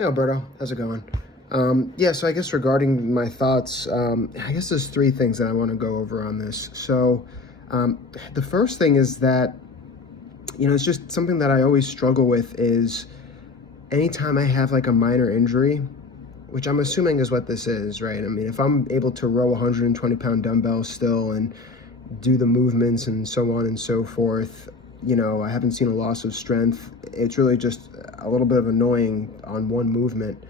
Hey Alberto, how's it going? Yeah, so I guess regarding my thoughts, I guess there's three things that I want to go over on this. Um, the first thing is that, it's just something that I always struggle with is anytime I have like a minor injury, which I'm assuming is what this is, right? I mean, if I'm able to row 120-pound dumbbells still and do the movements and so on and so forth, I haven't seen a loss of strength. It's really just a little bit of annoying on one movement.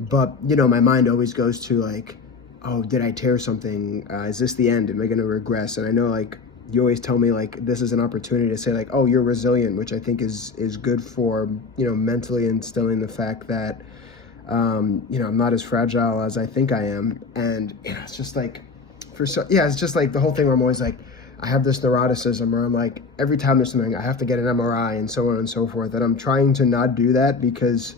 But, my mind always goes to like, oh, did I tear something? Is this the end? Am I going to regress? And I know like you always tell me like this is an opportunity to say like, oh, you're resilient, which I think is good for, mentally instilling the fact that, I'm not as fragile as I think I am. And, it's just like, it's just like the whole thing where I'm always like, I have this neuroticism where I'm like, every time there's something, I have to get an MRI and so on and so forth. And I'm trying to not do that because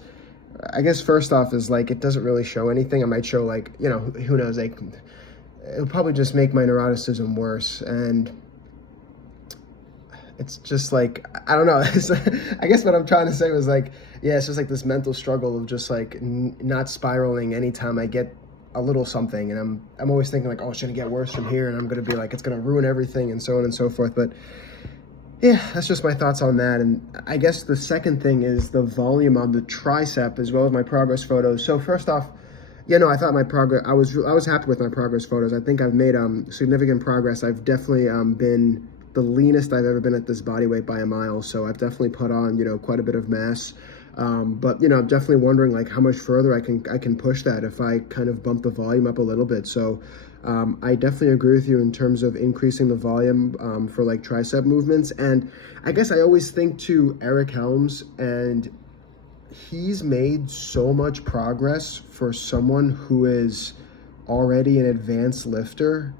I guess first off is like, it doesn't really show anything. I might show like, who knows, like, it'll probably just make my neuroticism worse. And it's just like, I don't know. I guess what I'm trying to say was like, yeah, it's just like this mental struggle of just like not spiraling anytime I get a little something. And I'm always thinking like, oh, it's going to get worse from here. And I'm going to be like, it's going to ruin everything and so on and so forth. But yeah, that's just my thoughts on that. And I guess the second thing is the volume on the tricep as well as my progress photos. So first off, I thought my progress, I was happy with my progress photos. I think I've made significant progress. I've definitely been the leanest I've ever been at this body weight by a mile. So I've definitely put on, quite a bit of mass. But I'm definitely wondering like how much further I can push that if I kind of bump the volume up a little bit. So I definitely agree with you in terms of increasing the volume for like tricep movements. And I guess I always think to Eric Helms, and he's made so much progress for someone who is already an advanced lifter,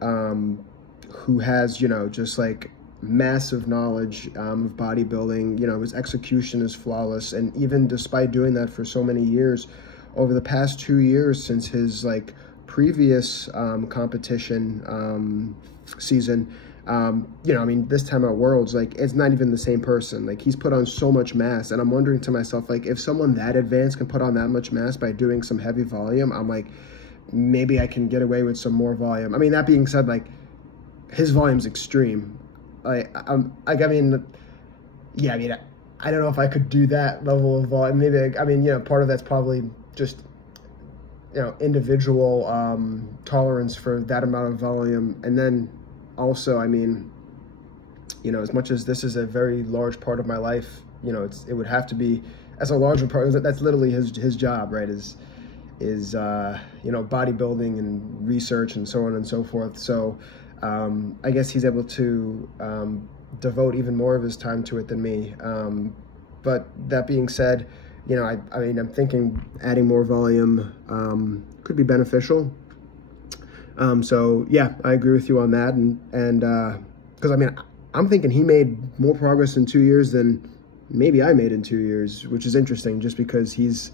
who has, just like massive knowledge of bodybuilding. His execution is flawless. And even despite doing that for so many years, over the past 2 years since his like previous competition season, this time at Worlds, like it's not even the same person. Like he's put on so much mass, and I'm wondering to myself, like if someone that advanced can put on that much mass by doing some heavy volume, I'm like, maybe I can get away with some more volume. I mean, that being said, like his volume's extreme. I don't know if I could do that level of volume. Maybe, part of that's probably just, individual tolerance for that amount of volume. And then also, as much as this is a very large part of my life, it would have to be as a larger part. That's literally his job, right? Is bodybuilding and research and so on and so forth. So I guess he's able to devote even more of his time to it than me. But that being said, I'm thinking adding more volume could be beneficial. So yeah, I agree with you on that. And because I'm thinking he made more progress in 2 years than maybe I made in 2 years, which is interesting just because he's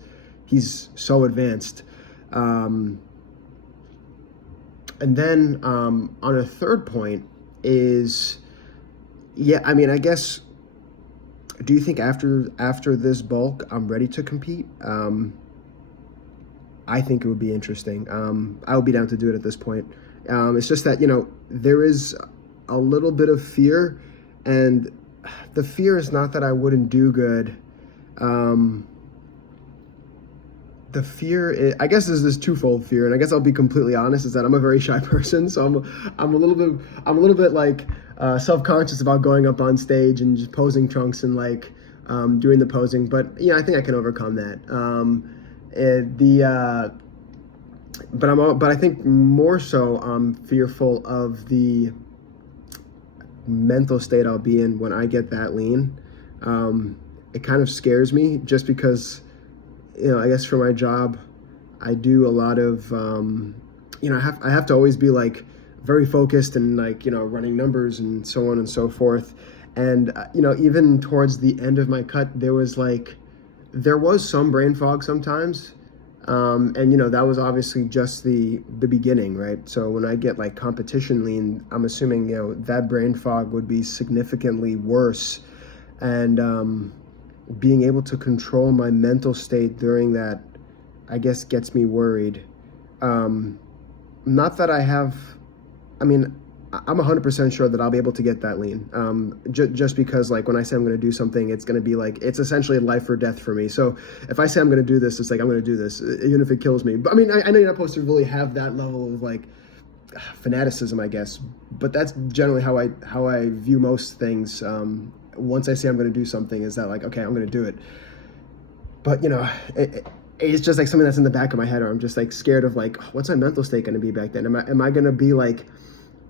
so advanced. And then on a third point is, I guess, do you think after this bulk I'm ready to compete? I think it would be interesting. I would be down to do it at this point. It's just that, there is a little bit of fear, and the fear is not that I wouldn't do good. The fear is, I guess, is this twofold fear, and I guess I'll be completely honest, is that I'm a very shy person, so I'm a little bit like self-conscious about going up on stage and just posing trunks and like doing the posing. But I think I can overcome that. But I think more so I'm fearful of the mental state I'll be in when I get that lean. It kind of scares me just because, I guess for my job, I do a lot of, I have to always be like very focused and like, running numbers and so on and so forth. And, even towards the end of my cut, there was some brain fog sometimes. And, that was obviously just the beginning, right? So when I get like competition lean, I'm assuming, that brain fog would be significantly worse. And, being able to control my mental state during that, I guess, gets me worried. Not that I have, I mean, I'm 100% sure that I'll be able to get that lean. Just because, like, when I say I'm going to do something, it's going to be like, it's essentially life or death for me. So if I say I'm going to do this, it's like, I'm going to do this, even if it kills me. But I mean, I know you're not supposed to really have that level of like fanaticism, I guess. But that's generally how I view most things. Once I say I'm going to do something, is that like, okay, I'm going to do it. But you know, it's just like something that's in the back of my head, or I'm just like scared of like, what's my mental state going to be back then? Am I going to be like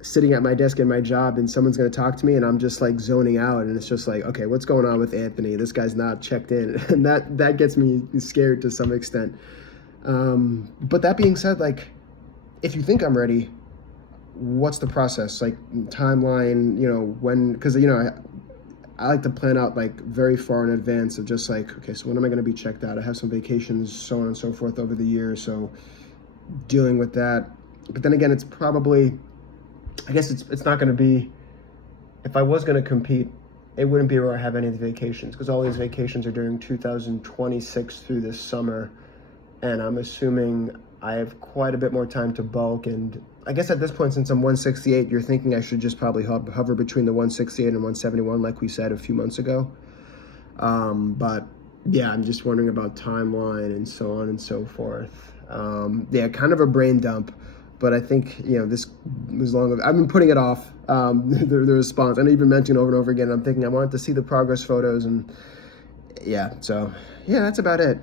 sitting at my desk in my job and someone's going to talk to me and I'm just like zoning out, and it's just like, okay, what's going on with Anthony? This guy's not checked in. And that gets me scared to some extent. But that being said, like, if you think I'm ready, what's the process? Like, timeline, you know, when, because, you know, I like to plan out like very far in advance of just like, okay, so when am I going to be checked out? I have some vacations, so on and so forth over the year. So dealing with that. But then again, it's probably, I guess it's not going to be, if I was going to compete, it wouldn't be where I have any of the vacations, because all these vacations are during 2026 through this summer. And I'm assuming I have quite a bit more time to bulk. And I guess at this point, since I'm 168, you're thinking I should just probably hover between the 168 and 171, like we said a few months ago. But yeah, I'm just wondering about timeline and so on and so forth. Yeah, kind of a brain dump. But I think, you know, this was long. I've been putting it off, the response. And I even mentioned over and over again, I'm thinking I wanted to see the progress photos. And yeah, so yeah, that's about it.